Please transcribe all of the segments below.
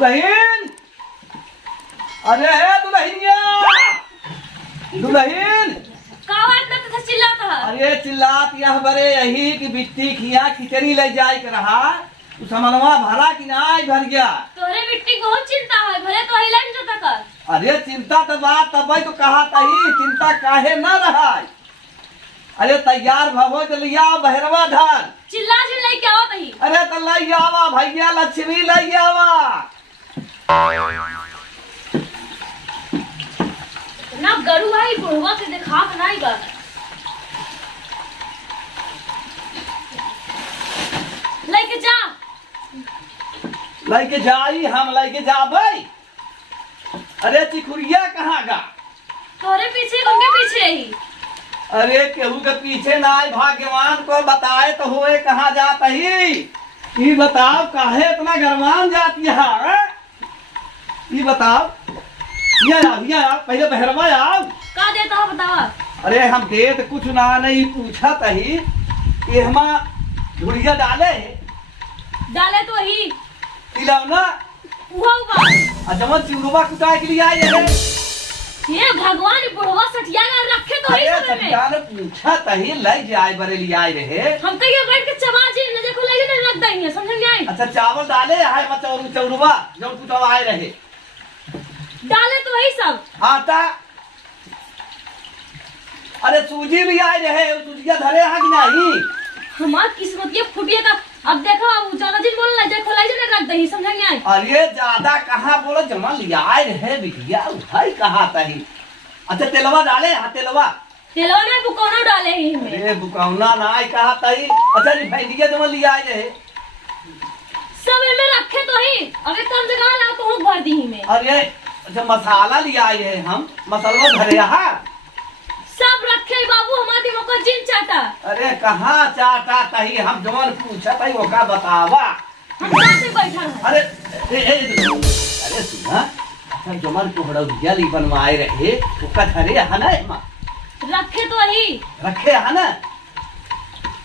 दुल्हन, अरे है दुल्हनिया, दुल्हन चिल्लाता है। अरे चिल्लात यह बरे यही कि बिट्टी खिया खिचड़ी ले जाए के रहा तू समनवा भरा कि नाई भर गया। तोरे बिट्टी बहुत चिंता है, भले तो हिलन जो तक। अरे चिंता तो बात तब तो कहा तही चिंता काहे न रहा। अरे तैयार भवो तो लिया बहरवा धर चिल्ला चिल्लाई क्या होता ही। अरे तो लई आवा भैया लक्ष्मी लई आवा ना गरु भाई बुढ़वा के दिखा बनाई बा लेके जा लेके जाई हम लेके जाबे। अरे चिकुरिया कहाँ गा तोरे पीछे उनके पीछे ही। अरे केहू के पीछे ना आए भाग्यवान को बताए तो हुए कहाँ जात ही। ये बताओ काहे इतना गरमान जाती है। ये बताओ ये पहले बहरवा आओ का देता हो बतावा। अरे हम देत कुछ ना नहीं पूछा तही कि हम धुरिया डाले तो ही तिलौना अजमन चिउरुबा कुटाए के लिए आए है। ये भगवान बुढ़वा सठिया ना रखे तो ही अरे समय में सठिया ने पूछा तही लई जाए बरे लिए आए रहे। हम कहियो बैठ के चबाजी न देखो लगे नहीं रख देंगे समझ में आई। अच्छा चावल डाले है मचौरू चौरुबा जो कुछ आए रहे डाले तो ही सब आटा। अरे सूजी भी आए रहे सूजिया धरे है कि नहीं। हमार किस्मत ये फुटिया था। अब देखो ज्यादा दिन बोलना देखो लाई जने रख दही समझ में आई। अरे ज्यादा कहाँ बोलो जमा लिया आए रहे बिटिया भाई कहाँ तही। अच्छा तेलवा डाले हाँ तेलवा तेलवा बुकौना डाले ही में। अरे बुकौना ना कहा तही। अच्छा रिफाइंडिया जमा लिया आए रहे सब में रखे तो ही अगर कम जगह ला तो हुक भर दी ही में। अरे अच्छा मसाला लिया आए रहे हम मसाला धरे यहाँ सब रखे बाबू हमारे दिमाग को जिन चाटा। अरे कहाँ चाटा तही हम जवन पूछा तही वो का बतावा। हम साथ में बैठा रहे। अरे सुना अच्छा जमन कोहड़ा ली बनवाए रहे उसका धरे है ना हम रखे तो ही रखे है ना।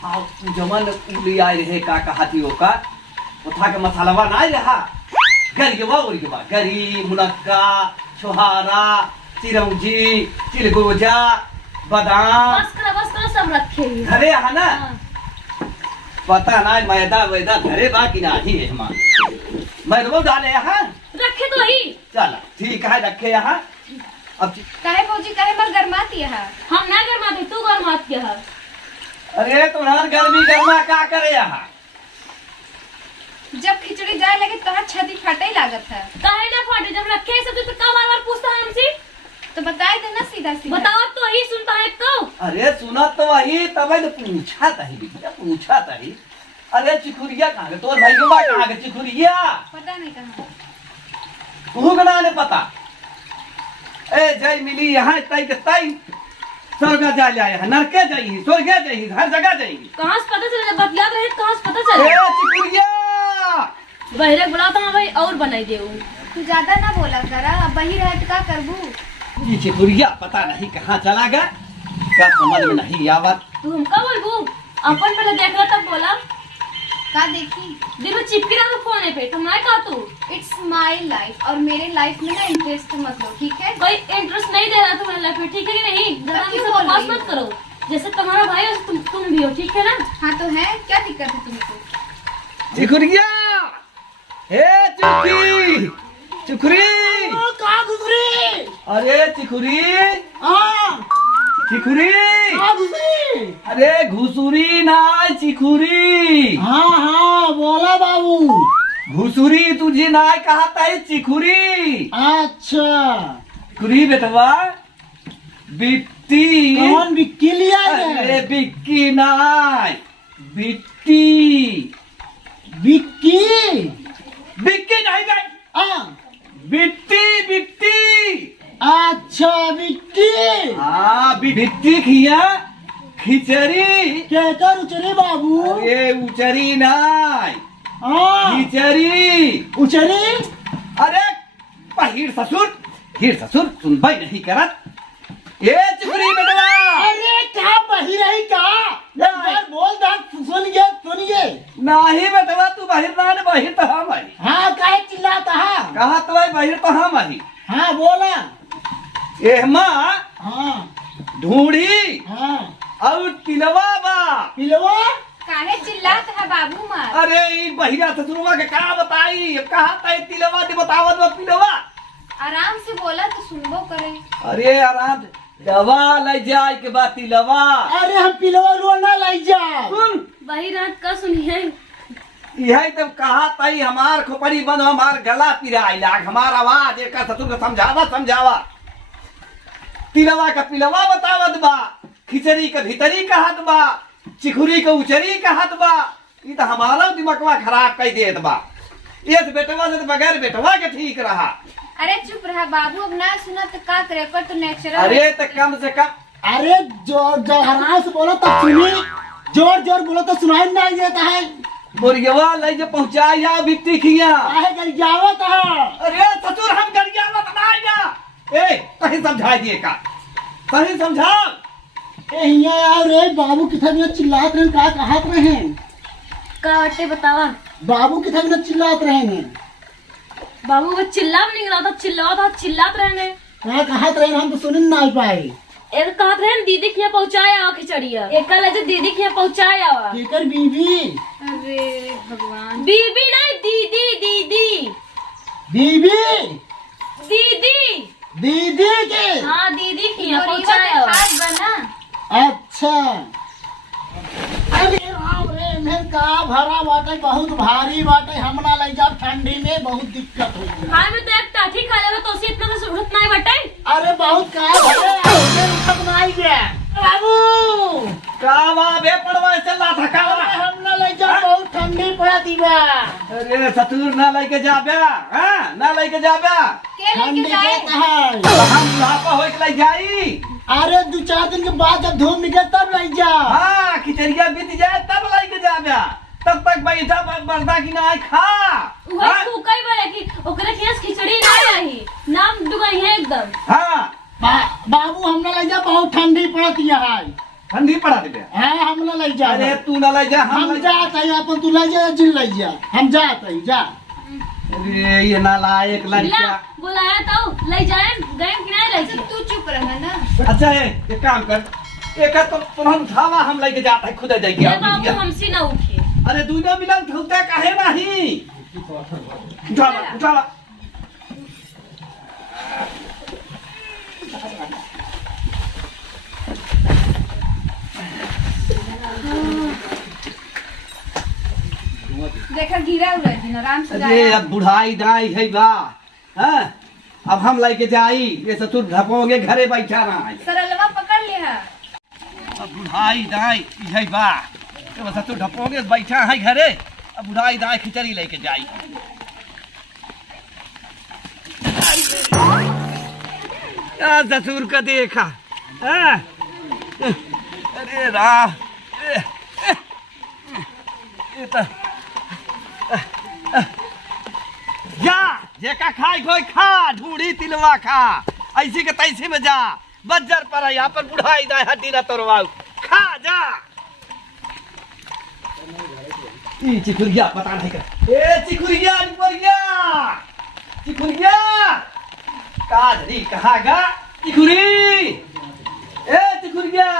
हाँ जमन उली आए रहे का कहा थी वो का उठा के मसालावा ना रहा गरियवा उरियवा गरी मुनक्का छोहारा चिरौंजी चिलगोजा बादाम बस करा सब रखे ही धरे है ना। हाँ। पता ना मैदा वैदा धरे बा कि नहीं है हम मैदवा डाले यहाँ रखे तो ही। चल ठीक है रखे यहाँ। अब काहे भौजी काहे मर गरमाती है। हम ना गरमाते तू गरमात के है। अरे तुम्हार गर्मी गर्मा का करे यहाँ। जब खिचड़ी जाए लगे तो छाती फटे लागत है। काहे ना फाटे जब रखे सब तो का बार पूछता है हमसे तो बताए देना सीधा सीधा। बताओ तो ही सुनता है तो। अरे सुना तो वही तब तो पूछा तही बिटिया पूछा तही। अरे चिकुरिया कहाँ गए तोर भैया कहाँ गए चिकुरिया पता नहीं कहाँ तू गना ने पता। ए जय मिली यहाँ तई के तई स्वर्ग जा जाए है नरके जाइए स्वर्ग जाइए हर जगह जाइए। कहाँ से पता चले बतला रहे कहाँ से पता चले। ए चिकुरिया बहरे बुलाता हूँ भाई और बनाई दे। तू ज्यादा ना बोला करा अब वही रह तो का करबू। ये चिकुरिया पता नहीं कहाँ चला गया क्या समझ में नहीं आवत। तू हमका बोलबू अपन पहले देख रहा तब बोला का देखी दिन में चिपकी रहा तो फोन पे तो मैं कहा तू इट्स माई लाइफ और मेरे लाइफ में ना इंटरेस्ट मत लो ठीक है। कोई इंटरेस्ट नहीं दे रहा तुम्हारे लाइफ में ठीक है कि नहीं। जरा क्यों मुझसे बोल बकवास रही मत हो? करो जैसे तुम्हारा भाई है तुम भी हो ठीक है ना। हाँ तो है क्या दिक्कत है तुमको। चिकुरिया हे चुकी चिकुरी का घुसरी। अरे चिकुरी हाँ चिकुरी का घुसरी। अरे घुसुरी ना चिकुरी। हाँ हाँ बोला बाबू। घुसुरी तुझे ना कहता है चिकुरी। अच्छा चिकुरी बेटवा बिट्टी कौन बिक्की लिया अरे है। बिक्की नाय बिट्टी बिक्की। बिक्की नहीं गई हाँ बिट्टी बिट्टी। अच्छा बिक्की। हाँ बिट्टी खिया खिचड़ी कहकर उचरे बाबू। अरे उचरी नाय हाँ खिचड़ी उचरी। अरे पहिर ससुर सुनबाई नहीं करत। ये चिकुरी बेटवा अरे क्या बही रही का एक बार बोल दा सुनिए। नहीं बेटवा तू बाहिर ना बाहिर तो हम आई। हाँ काहे चिल्लाता है। कहा तो भाई बाहर तो हम आही हाँ बोला। एहमा हाँ ढूंढी हाँ और तिलवा बा। पिलवा काहे चिल्लात है बाबू माँ? अरे ई बहिरा ससुरवा के का बताई, कहा तय तिलवा दे बतावत बा पिलवा। आराम से बोला तो सुनबो करे। अरे आराम से दवा ले जाए के बाद तिलवा। अरे हम पिलवा रोना लाई जा। सुन वही रात का सुनिए। यही तब कहा तई हमार खोपड़ी बंद हमार गला पिराई लाग हमार आवाज एक ससुर के समझावा तिलवा का पिलवा बतावत बा, खिचड़ी के भीतरी कहत बा, चिखुरी के उचरी कहत बा। ई तो हमारा दिमागवा खराब कर देत बा। एक बेटवा से बगैर बेटवा के ठीक रहा। अरे चुप रहा बाबू, अब ना सुना तो का करे, कर तो नेचुरल। अरे तो कम से कम अरे जोर जोर आराम से बोलो तब सुनी, जोर जोर बोलो तो सुनाई नहीं देता है। मुर्गवा ले जो पहुंचाया बिट्टी खिया। काहे कर जावत है? अरे ससुर हम गरिया मत बनाइया। ए कहीं समझाई दिए का, कहीं समझा। ए यार रे बाबू किथे बिना चिल्लात रहे का कहत रहे? का बटे बतावा। बाबू किथे बिना चिल्लात रहे ने? बाबू वो चिल्ला भी नहीं रहा था, चिल्लात रहने। का कहत रहे हम तो सुन नहीं पाए। एक कहत रहे दीदी के यहाँ पहुँचाया खिचड़िया, एक कल ऐसे दीदी के यहाँ पहुँचाया। केकर बीबी? अरे भगवान, बीबी नहीं दीदी दीदी बीबी दीदी दीदी के? हाँ दीदी के यहाँ गोरिया पहुँचाया। के हाथ बना। अच्छा। अरे राम रे मेर का भरा बाटे, बहुत भारी बाटे, हमना ले जा ठंडी में बहुत दिक्कत हो गई। हाँ मैं तो एक टाठी खा लेगा तो उसी इतना से उठत नहीं बटे। अरे बहुत का भरे उठक नहीं गया बाबू। कावा बे पड़वा से ला अरे थकावा। हमना ले जा बहुत ठंडी पड़ती बा। अरे ससुर ना लेके जाबे, हां ना लेके जाबे। के ठंडी लेके जाए? पड़ता है। हम बुढ़ापा होए के ले जाई। अरे 2-4 दिन के बाद जब धूप निकले तब ले जा। हाँ खिचड़िया बीत जाए तब लेके जाबे। तब तक बैठा बरदा की ना खा। वही फूका ही बोले कि ओकरे खेस खिचड़ी नहीं रही, नाम डुगाई है एकदम। हाँ बाबू हमने ले जा बहुत ठंडी पड़ती है। ठंडी पड़ा दे। हाँ हमने ले जा। अरे तू ना ले जा, हम ले जा। जाते हैं अपन, तू ले जा जिन ले जा, हम जाते हैं जा। अरे ये नालायक ला लड़किया। बुलाया तो ले जाए गए कि नहीं ले अच्छा जाए। तू चुप रहा ना। अच्छा है एक काम कर, एक तो तुरंत उठावा हम लेके जाते हैं खुद जाएगी। ये बाबू हमसे ना उठिए। अरे दूना मिलन ठुकता काहे नहीं। उठावा देखा गिरा उड़ा दिन आराम से अरे जाया। अब बुढ़ाई दाई है बा। हाँ अब हम लेके जाई, ये ससुर ढपोगे घरे बैठा ना है। सरलवा पकड़ लिया। अब बुढ़ाई दाई है बा, ये ससुर ढपोगे बैठा है घरे। अब बुढ़ाई दाई खिचड़ी लेके जाई। क्या ससुर का देखा। हाँ? अरे राम ये तो जा जेका खाई खोई खा, ढूंढी तिलवा खा, ऐसी के तैसी में जा। बज्जर पर यहाँ पर बुढ़ाई दाई हड्डी ना तोड़वाऊ, खा जा। ई चिकुरिया पता नहीं कर। ए चिकुरिया चिकुरिया काजरी कहाँ गा चिकुरी। ए चिकुरिया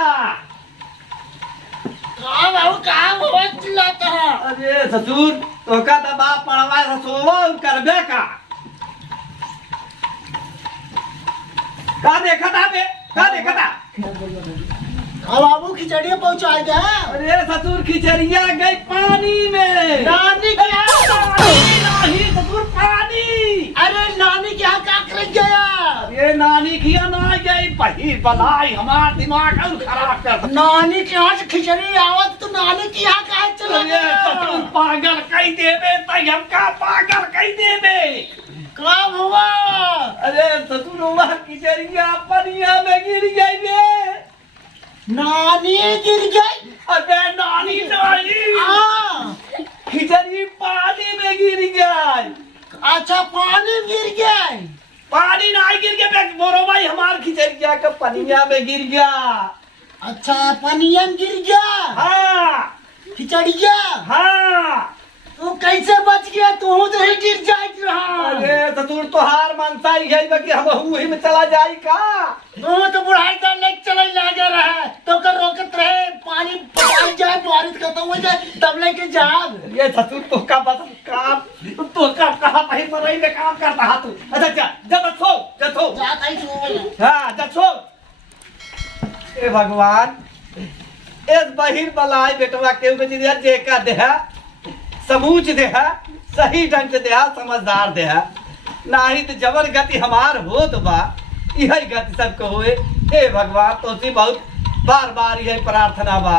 कहाँ बाबू कहाँ बहुत चिल्लाता है? अरे ससुर तो का दबा पड़वा रसोवा करबे का देखा था बे, का देखा था। हाँ बाबू खिचड़िया पहुँचा दे। अरे ससुर खिचड़िया गई पानी में। नानी क्या? नहीं ससुर पानी। अरे नानी क्या क्या कर गया? ये नानी किया ना गई पही बलाई हमार दिमाग और खराब कर। नानी के यहाँ से खिचड़ी आवत तो नानी के यहाँ कहाँ चला अरे ससुर गया? पागल कही देबे तई हमका पागल कही देबे। कब हुआ? अरे ससुर वह खिचड़िया पनिया में गिर गई बे। नानी गिर गई? अबे नानी नहीं, हाँ। खिचड़ी पानी में गिर गई। अच्छा पानी में गिर गई? पानी नहीं गिर गया बोरो भाई, हमार खिचड़िया का पनिया में गिर गया। अच्छा पनिया में गिर गया? हाँ खिचड़िया? हाँ तू कैसे बच गया? तू तो ही गिर जाए रहा। अरे ससुर तोहार मनसा ही है कि हम वही में चला जाई का। वो तो बुढ़ाई का लेक चले लागे रहे तो कर रोकत रहे पानी पटाई जाए बारिश खत्म हो जाए तब लेके जा। ये ससुर तो का बस काम तो का कहा पहिर पर रही में काम करता हा तू। अच्छा जा जा तो सो जा तो जाता ही सो। हां जा सो। ए भगवान इस बहिर बलाई बेटवा के बेचिया जे का देहा समूच देहा सही ढंग से देहा समझदार देहा नाही तो जबर गति हमार हो तो बा यही गति सबको होए। हे भगवान तो बहुत बार बार यही प्रार्थना बा